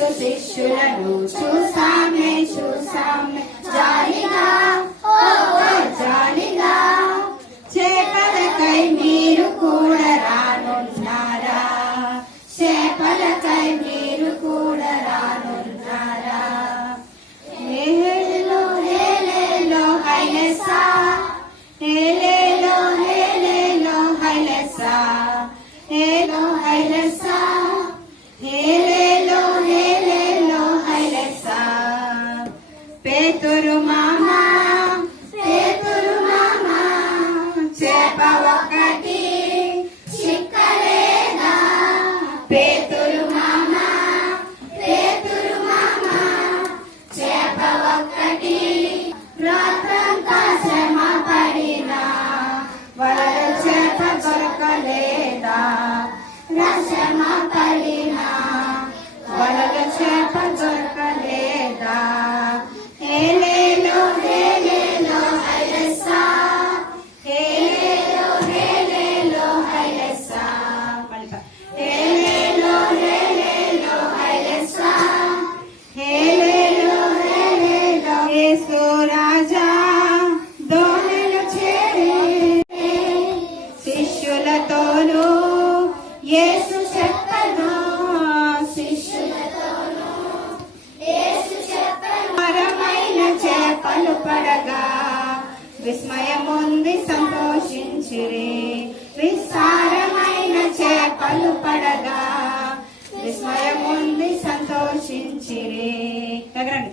యేసు శిష్యులను చూసామే చూసామే జాలిగా ఓ జాలిగా. చేపలకై మీరు కూడా రానున్నారా? చేపలకై మీరు కూడా రానున్నారా? హేలేలో హేలేలో హైలెసా, హేలేలో హేలేలో హైలెసా, హేలో హైలెసా, హేలేలో హేలేలో హైలెసా. పేతురు మామా, పేతురు మామా, చేప ఒకటి చిక్కలేదా? పేతురు మామా, పేతురు మామా, చేప ఒకటి. రాత్రంతా శ్రమ పడినా వలలు చేప దొరకలేదా? శ్రమ పడినా వలలు చేప దొరకలేదా? హేలేలో హేలేలో హైలెసా, హేలేలో హేలేలో హైలెసా, హేలేలో హేలేలో హైలెసా, హేలేలో హేలేలో. యేసు రాజా దోణిలో చేరి శిష్యులతోనూ యేసు చెప్పను, శిష్యులతోనూ యేసు చెప్పను. మరమైన చేపలు పడగా విస్మయముంది సంతోషించిరి. విస్తారమైన చేపలు పడగా విస్మయముంది సంతోషించిరి. దగ్గరండి.